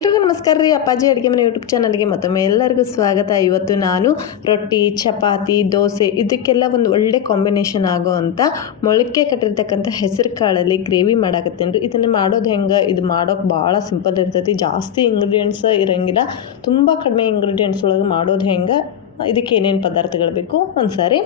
ಎಲ್ರಿಗೂ ನಮಸ್ಕಾರ ರೀ, ಅಪ್ಪಾಜಿ ಅಡುಗೆ ಮನೆ ಯೂಟ್ಯೂಬ್ ಚಾನಲ್ಗೆ ಮತ್ತೊಮ್ಮೆ ಎಲ್ಲರಿಗೂ ಸ್ವಾಗತ. ಇವತ್ತು ನಾನು ರೊಟ್ಟಿ, ಚಪಾತಿ, ದೋಸೆ ಇದಕ್ಕೆಲ್ಲ ಒಂದು ಒಳ್ಳೆ ಕಾಂಬಿನೇಷನ್ ಆಗೋ ಅಂತ ಮೊಳಕೆ ಕಟ್ಟಿರ್ತಕ್ಕಂಥ ಹೆಸರು ಕಾಳಲ್ಲಿ ಗ್ರೇವಿ ಮಾಡಾಕತ್ತೇನೆ ರೀ. ಇದನ್ನು ಮಾಡೋದು ಹೆಂಗೆ? ಇದು ಮಾಡೋಕೆ ಭಾಳ ಸಿಂಪಲ್ ಇರ್ತೈತಿ. ಜಾಸ್ತಿ ಇಂಗ್ರೀಡಿಯೆಂಟ್ಸ್ ಇರಂಗಿಲ್ಲ. ತುಂಬ ಕಡಿಮೆ ಇಂಗ್ರೀಡಿಯೆಂಟ್ಸ್ ಒಳಗೆ ಮಾಡೋದು ಹೆಂಗೆ? ಇದಕ್ಕೆ ಏನೇನು ಪದಾರ್ಥಗಳು ಬೇಕು ಒಂದು ಸಾರಿ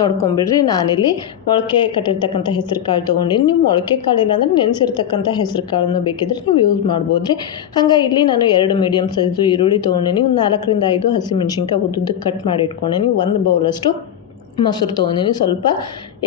ನೋಡ್ಕೊಂಬಿಡ್ರಿ. ನಾನಿಲ್ಲಿ ಮೊಳಕೆ ಕಟ್ಟಿರ್ತಕ್ಕಂಥ ಹೆಸರು ಕಾಳು ತೊಗೊಂಡಿನಿ. ನೀವು ಮೊಳಕೆ ಕಾಳು ಅಂದರೆ ನೆನೆಸಿರ್ತಕ್ಕಂಥ ಹೆಸರು ಕಾಳನ್ನು ಬೇಕಿದ್ರೆ ನೀವು ಯೂಸ್ ಮಾಡ್ಬೋದು ರೀ ಹಂಗೆ ಇಲ್ಲಿ ನಾನು ಎರಡು ಮೀಡಿಯಮ್ ಸೈಜು ಈರುಳ್ಳಿ ತೊಗೊಂಡಿನಿ. ಒಂದು ನಾಲ್ಕರಿಂದ ಐದು ಹಸಿಮೆಣ್ಸಿನ್ಕಾಯಿ ಉದ್ದುದ್ದಕ್ಕೆ ಕಟ್ ಮಾಡಿ ಇಟ್ಕೊಂಡಿನಿ. ಒಂದು ಬೌಲಷ್ಟು ಮೊಸರು ತೊಗೊಂಡಿನಿ. ಸ್ವಲ್ಪ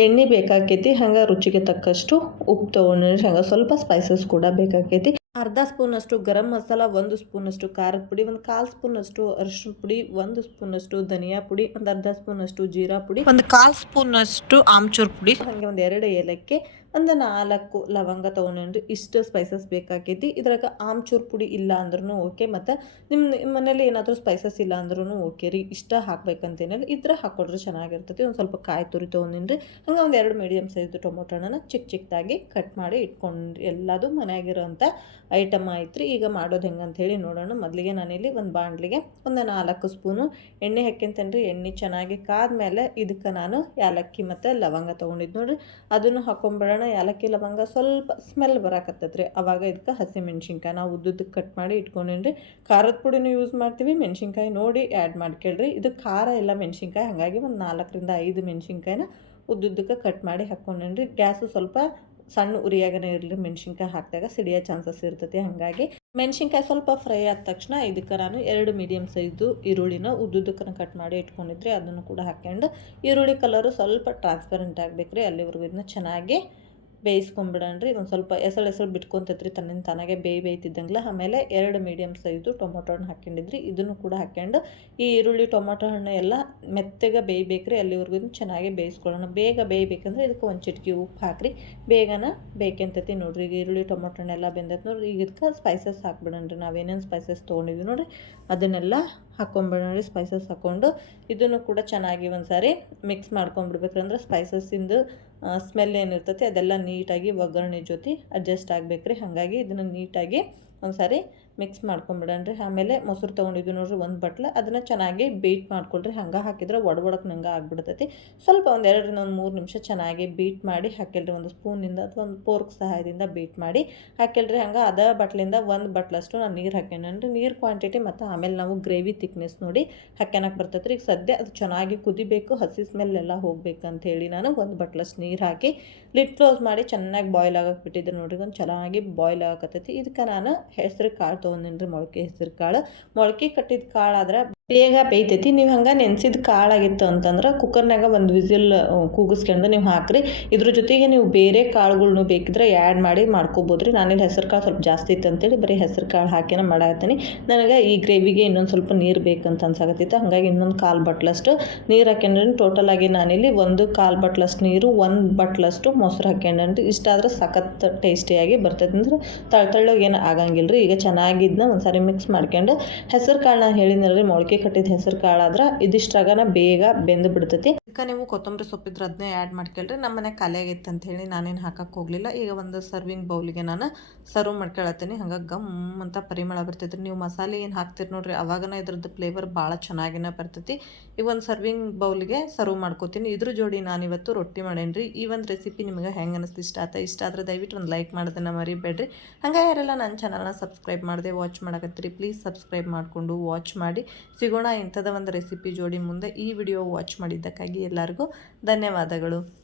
ಎಣ್ಣೆ ಬೇಕಾಕೈತಿ. ಹಂಗೆ ರುಚಿಗೆ ತಕ್ಕಷ್ಟು ಉಪ್ಪು ತೊಗೊಂಡಿನಿ. ಹಂಗೆ ಸ್ವಲ್ಪ ಸ್ಪೈಸಸ್ ಕೂಡ ಬೇಕಾಕೈತಿ. ಅರ್ಧ ಸ್ಪೂನಷ್ಟು ಗರಂ ಮಸಾಲ, ಒಂದು ಸ್ಪೂನಷ್ಟು ಖಾರದ ಪುಡಿ, ಒಂದು ಕಾಲು ಸ್ಪೂನಷ್ಟು ಅರಿಶಿನ ಪುಡಿ, ಒಂದು ಸ್ಪೂನಷ್ಟು ಧನಿಯಾ ಪುಡಿ, ಒಂದು ಅರ್ಧ ಸ್ಪೂನಷ್ಟು ಜೀರಾ ಪುಡಿ, ಒಂದು ಕಾಲು ಸ್ಪೂನಷ್ಟು ಆಮ್ಚೂರ್ ಪುಡಿ, ಹಾಗೆ ಒಂದು ಎರಡು ಏಲಕ್ಕಿ, ಒಂದು ನಾಲ್ಕು ಲವಂಗ ತೊಗೊಂಡ್ರಿ ಇಷ್ಟು ಸ್ಪೈಸಸ್ ಬೇಕಾಗೈತಿ ಇದ್ರಾಗ ಆಮ್ಚೂರ್ ಪುಡಿ ಇಲ್ಲ ಅಂದ್ರೂ ಓಕೆ, ಮತ್ತು ನಿಮ್ಮ ಮನೇಲಿ ಏನಾದರೂ ಸ್ಪೈಸಸ್ ಇಲ್ಲ ಅಂದ್ರೂ ಓಕೆ ರೀ. ಇಷ್ಟ ಹಾಕ್ಬೇಕಂತೇನಿಲ್ಲ ಇದ್ರ ಹಾಕ್ಕೊಡ್ರೆ ಚೆನ್ನಾಗಿರ್ತೈತಿ. ಒಂದು ಸ್ವಲ್ಪ ಕಾಯಿ ತುರಿ ತೊಗೊಂಡಿನ್ರಿ. ಹಂಗೆ ಒಂದು ಎರಡು ಮೀಡಿಯಮ್ ಸೈಜ್ ಟೊಮೊಟೊ ಚಿಕ್ಕ ಚಿಕ್ಕದಾಗಿ ಕಟ್ ಮಾಡಿ ಇಟ್ಕೊಂಡ್ರಿ. ಎಲ್ಲದು ಮನೆಯಾಗಿರೋಂಥ ಐಟಮ್ ಐತ್ರಿ ಈಗ ಮಾಡೋದು ಹೆಂಗೆ ಹೇಳಿ ನೋಡೋಣ. ಮೊದಲಿಗೆ ನಾನಿಲ್ಲಿ ಒಂದು ಬಾಣಲಿಗೆ ಒಂದು ನಾಲ್ಕು ಸ್ಪೂನು ಎಣ್ಣೆ ಹಾಕ್ಯಂತೇನೆ ಎಣ್ಣೆ ಚೆನ್ನಾಗಿ ಕಾದ್ಮೇಲೆ ಇದಕ್ಕೆ ನಾನು ಯಾಲಕ್ಕಿ ಮತ್ತು ಲವಂಗ ತೊಗೊಂಡಿದ್ದು ನೋಡಿರಿ. ಅದನ್ನು ಹಾಕೊಂಬಿಡೋಣ. ಯಾಲಕ್ಕಿ, ಲವಂಗ ಸ್ವಲ್ಪ ಸ್ಮೆಲ್ ಬರಾಕತ್ತೈತ್ರಿ ಅವಾಗ ಇದಕ್ಕೆ ಹಸಿ ಮೆಣ್ಸಿನ್ಕಾಯಿ ನಾವು ಉದ್ದುದ್ದಕ್ಕೆ ಕಟ್ ಮಾಡಿ ಇಟ್ಕೊಂಡೇನಿ ಖಾರದ ಪುಡಿನೂ ಯೂಸ್ ಮಾಡ್ತೀವಿ. ಮೆಣ್ಸಿನ್ಕಾಯಿ ನೋಡಿ ಆ್ಯಡ್ ಮಾಡ್ಕೊಳ್ರಿ ಇದು ಖಾರ ಎಲ್ಲ ಮೆಣ್ಸಿನ್ಕಾಯಿ. ಹಾಗಾಗಿ ಒಂದು ನಾಲ್ಕರಿಂದ ಐದು ಮೆಣ್ಸಿನ್ಕಾಯಿನ ಉದ್ದುದ್ದಕ್ಕೆ ಕಟ್ ಮಾಡಿ ಹಾಕ್ಕೊಂಡೇನಿ ಗ್ಯಾಸು ಸ್ವಲ್ಪ ಸಣ್ಣ ಉರಿಯಾಗನೇ ಇರಲಿ, ಮೆಣ್ಸಿನ್ಕಾಯಿ ಹಾಕಿದಾಗ ಸಿಡಿಯೋ ಚಾನ್ಸಸ್ ಇರ್ತೈತಿ. ಹಾಗಾಗಿ ಮೆಣ್ಸಿನ್ಕಾಯಿ ಸ್ವಲ್ಪ ಫ್ರೈ ಆದ ತಕ್ಷಣ ಇದಕ್ಕೆ ನಾನು ಎರಡು ಮೀಡಿಯಮ್ ಸೈಜು ಈರುಳ್ಳಿನ ಉದ್ದುದಕ್ಕನ ಕಟ್ ಮಾಡಿ ಇಟ್ಕೊಂಡಿದ್ರೆ. ಅದನ್ನು ಕೂಡ ಹಾಕ್ಕೊಂಡು ಈರುಳ್ಳಿ ಕಲರು ಸ್ವಲ್ಪ ಟ್ರಾನ್ಸ್ಪರೆಂಟ್ ಆಗಬೇಕು ಅಲ್ಲಿವರೆಗೂ ಇದನ್ನ ಚೆನ್ನಾಗಿ ಬೇಯಿಸ್ಕೊಂಬಿಡಣ್ರಿ ಒಂದು ಸ್ವಲ್ಪ ಎಸಳು ಎಸಳು ಬಿಟ್ಕೊತೈತ್ರಿ, ತನ್ನಿಂದ ತನಗೆ ಬೇಯಿ ಬೇಯ್ತಿದ್ದಂಗ್ಲ. ಆಮೇಲೆ ಎರಡು ಮೀಡಿಯಮ್ ಸೈಜು ಟೊಮೊಟೊ ಹಣ್ಣು ಹಾಕ್ಕೊಂಡಿದ್ರಿ, ಇದನ್ನು ಕೂಡ ಹಾಕ್ಕೊಂಡು ಈ ಈರುಳ್ಳಿ, ಟೊಮೊಟೊ ಹಣ್ಣು ಎಲ್ಲ ಮೆತ್ತಗೆ ಬೇಯಬೇಕ್ರಿ ಅಲ್ಲಿವರೆಗೂ ಚೆನ್ನಾಗಿ ಬೇಯಿಸ್ಕೊಳ್ಳೋಣ. ಬೇಗ ಬೇಯಬೇಕಂದ್ರೆ ಇದಕ್ಕೆ ಒಂದು ಚಿಟಕಿ ಉಪ್ಪು ಹಾಕ್ರಿ. ಬೇಗನ ಬೇಕಂತೈತಿ ನೋಡ್ರಿ. ಈಗ ಈರುಳ್ಳಿ, ಟೊಮೊಟೊ ಹಣ್ಣೆಲ್ಲ ಬೆಂದೈತೆ ನೋಡ್ರಿ. ಈಗ ಇದಕ್ಕೆ ಸ್ಪೈಸಸ್ ಹಾಕ್ಬಿಡಣ್ರಿ ನಾವೇನೇನು ಸ್ಪೈಸಸ್ ತೊಗೊಂಡಿದ್ವಿ ನೋಡಿರಿ, ಅದನ್ನೆಲ್ಲ ಹಾಕ್ಕೊಂಬಿಡೋಣ ಸ್ಪೈಸಸ್ ಹಾಕ್ಕೊಂಡು. ಇದನ್ನು ಕೂಡ ಚೆನ್ನಾಗಿ ಒಂದು ಸಾರಿ ಮಿಕ್ಸ್ ಮಾಡ್ಕೊಂಬಿಡ್ಬೇಕಂದ್ರೆ ಸ್ಪೈಸಸ್ಸಿಂದು ಸ್ಮೆಲ್ ಏನಿರ್ತೈತಿ ಅದೆಲ್ಲ ನೀಟಾಗಿ ಒಗ್ಗರಣೆ ಜೊತೆ ಅಡ್ಜಸ್ಟ್ ಆಗ್ಬೇಕು ರೀ ಹಾಗಾಗಿ ಇದನ್ನು ನೀಟಾಗಿ ಒಂದು ಸಾರಿ ಮಿಕ್ಸ್ ಮಾಡ್ಕೊಂಬಿಡಣ್ರಿ. ಆಮೇಲೆ ಮೊಸರು ತೊಗೊಂಡಿದ್ವಿ ನೋಡ್ರಿ ಒಂದು ಬಟ್ಲು. ಅದನ್ನು ಚೆನ್ನಾಗಿ ಬೀಟ್ ಮಾಡ್ಕೊಳ್ರಿ. ಹಂಗೆ ಹಾಕಿದ್ರೆ ಒಡಕ್ಕೆ ನಂಗೆ ಆಗಿಬಿಡ್ತೈತಿ. ಸ್ವಲ್ಪ ಒಂದು ಎರಡರಿಂದ ಒಂದು ಮೂರು ನಿಮಿಷ ಚೆನ್ನಾಗಿ ಬೀಟ್ ಮಾಡಿ ಹಾಕಿಲ್ರಿ. ಒಂದು ಸ್ಪೂನಿಂದ ಅಥವಾ ಒಂದು ಪೋರ್ಕ್ ಸಹಾಯದಿಂದ ಬೀಟ್ ಮಾಡಿ ಹಾಕಿಲ್ರಿ. ಹಂಗೆ ಅದ ಬಟ್ಲಿಂದ ಒಂದು ಬಟ್ಲಷ್ಟು ನಾನು ನೀರು ಹಾಕ್ಯಾನನ್ರಿ ನೀರು ಕ್ವಾಂಟಿಟಿ ಮತ್ತು ಆಮೇಲೆ ನಾವು ಗ್ರೇವಿ ತಿಕ್ನೆಸ್ ನೋಡಿ ಹಾಕ್ಯಾನಕ್ಕೆ ಬರ್ತೈತೆ ಈಗ ಸದ್ಯ ಅದು ಚೆನ್ನಾಗಿ ಕುದಿಬೇಕು, ಹಸಿ ಸ್ಮೆಲ್ ಎಲ್ಲ ಹೋಗ್ಬೇಕಂತ ಹೇಳಿ ನಾನು ಒಂದು ಬಟ್ಲಷ್ಟು ನೀರು ಹಾಕಿ ಲಿಟ್ ಕ್ಲೋಸ್ ಮಾಡಿ ಚೆನ್ನಾಗಿ ಬಾಯ್ಲ್ ಆಗಕ್ಕೆ ಬಿಟ್ಟಿದ್ದೆ ನೋಡಿರಿ. ಒಂದು ಚೆನ್ನಾಗಿ ಬಾಯ್ಲ್ ಆಗಕತ್ತೈತಿ. ಇದಕ್ಕೆ ನಾನು ಹೆಸರು ಕಾಳು ತೊಗೊಂಡಿನಿ ಮೊಳಕೆ ಹೆಸರು ಕಾಳು. ಮೊಳಕೆ ಕಟ್ಟಿದ ಕಾಳು ಆದ್ರೆ ಬೇಗ ಬೇಯ್ತೈತಿ. ನೀವು ಹಂಗೆ ನೆನೆಸಿದ ಕಾಳಾಗಿತ್ತು ಅಂತಂದ್ರೆ ಕುಕ್ಕರ್ನಾಗ ಒಂದು ವಿಸಿಲ್ ಕೂಗಿಸ್ಕೊಂಡು ನೀವು ಹಾಕ್ರಿ. ಇದ್ರ ಜೊತೆಗೆ ನೀವು ಬೇರೆ ಕಾಳುಗಳ್ನು ಬೇಕಿದ್ರೆ ಆ್ಯಡ್ ಮಾಡಿ ಮಾಡ್ಕೋಬೋದ್ರಿ. ನಾನಿಲ್ಲಿ ಹೆಸರು ಕಾಳು ಸ್ವಲ್ಪ ಜಾಸ್ತಿ ಇತ್ತು ಅಂತೇಳಿ ಬರೀ ಹೆಸರು ಕಾಳು ಹಾಕಿನ ಮಾಡಾಕತ್ತೀನಿ. ನನಗೆ ಈ ಗ್ರೇವಿಗೆ ಇನ್ನೊಂದು ಸ್ವಲ್ಪ ನೀರು ಬೇಕಂತ ಅನ್ಸಾಕತ್ತಿತ್ತು ಹಾಗಾಗಿ ಇನ್ನೊಂದು ಕಾಲು ಬಟ್ಲಷ್ಟು ನೀರು ಹಾಕ್ಯಂಡ್ರೆ ಟೋಟಲಾಗಿ ನಾನಿಲ್ಲಿ ಒಂದು ಕಾಲು ಬಟ್ಲಷ್ಟು ನೀರು, ಒಂದು ಬಟ್ಲಷ್ಟು ಮೊಸರು ಹಾಕ್ಯಂಡ್ರಿ ಇಷ್ಟಾದ್ರೆ ಸಖತ್ ಟೇಸ್ಟಿಯಾಗಿ ಬರ್ತೈತೆ ಅಂದ್ರೆ ತಳ್ತಳ್ಳಗೆ ಏನು ಆಗಂಗಿಲ್ಲ ರೀ ಈಗ ಚೆನ್ನಾಗಿದ್ದನ್ನ ಒಂದು ಸಾರಿ ಮಿಕ್ಸ್ ಮಾಡ್ಕೊಂಡು ಹೆಸರು ಕಾಳು ನಾನು ರೀ ಮೊಳಕೆ ಕಟ್ಟಿದ ಹೆಸರು ಕಾಳಾದ್ರೆ ಇದಿಷ್ಟ್ರಾಗನ ಬೇಗ ಬೆಂದು ಬಿಡ್ತೈತಿ. ಅದಕ್ಕೆ ನೀವು ಕೊತ್ತಂಬರಿ ಸೊಪ್ಪಿದ್ರೆ ಅದನ್ನೇ ಆ್ಯಡ್ ಮಾಡ್ಕೊಳ್ರಿ. ನಮ್ಮ ಮನೆ ಕಲೆ ಆಗೈತೆ ಅಂತ ಹೇಳಿ ನಾನೇನು ಹಾಕಕ್ಕೆ ಹೋಗಲಿಲ್ಲ. ಈಗ ಒಂದು ಸರ್ವಿಂಗ್ ಬೌಲಿಗೆ ನಾನು ಸರ್ವ್ ಮಾಡ್ಕೊಳತ್ತೀನಿ. ಹಂಗೆ ಗಮ್ ಅಂತ ಪರಿಮಳ ಬರ್ತೈತೆ ನೀವು ಮಸಾಲೆ ಏನು ಹಾಕ್ತೀರಿ ನೋಡ್ರಿ, ಅವಾಗನ ಇದ್ರದ್ದು ಫ್ಲೇವರ್ ಭಾಳ ಚೆನ್ನಾಗಿನ ಬರ್ತೈತಿ. ಈಗ ಒಂದು ಸರ್ವಿಂಗ್ ಬೌಲಿಗೆ ಸರ್ವ್ ಮಾಡ್ಕೋತೀನಿ. ಇದ್ರ ಜೋಡಿ ನಾನಿವತ್ತು ರೊಟ್ಟಿ ಮಾಡೇನಿ ಈ ಒಂದು ರೆಸಿಪಿ ನಿಮಗೆ ಹೆಂಗೆ ಅನಿಸ್ತು ಇಷ್ಟ ಆತ ಇಷ್ಟ ಆದರೆ ದಯವಿಟ್ಟು ಒಂದು ಲೈಕ್ ಮಾಡೋದನ್ನು ಮರಿಬೇಡ್ರಿ. ಹಂಗೆ ಯಾರೆಲ್ಲ ನನ್ನ ಚಾನಲ್ನ ಸಬ್ಸ್ಕ್ರೈಬ್ ಮಾಡಿದೆ ವಾಚ್ ಮಾಡಕತ್ತೀರಿ ಪ್ಲೀಸ್ ಸಬ್ಸ್ಕ್ರೈಬ್ ಮಾಡಿಕೊಂಡು ವಾಚ್ ಮಾಡಿ. ಸಿಗೋಣ ಇಂಥದ ಒಂದು ರೆಸಿಪಿ ಜೋಡಿ ಮುಂದೆ ಈ ವಿಡಿಯೋ ವಾಚ್ ಮಾಡಿದ್ದಕ್ಕಾಗಿ. ಎಲ್ಲರಿಗೂ ಧನ್ಯವಾದಗಳು.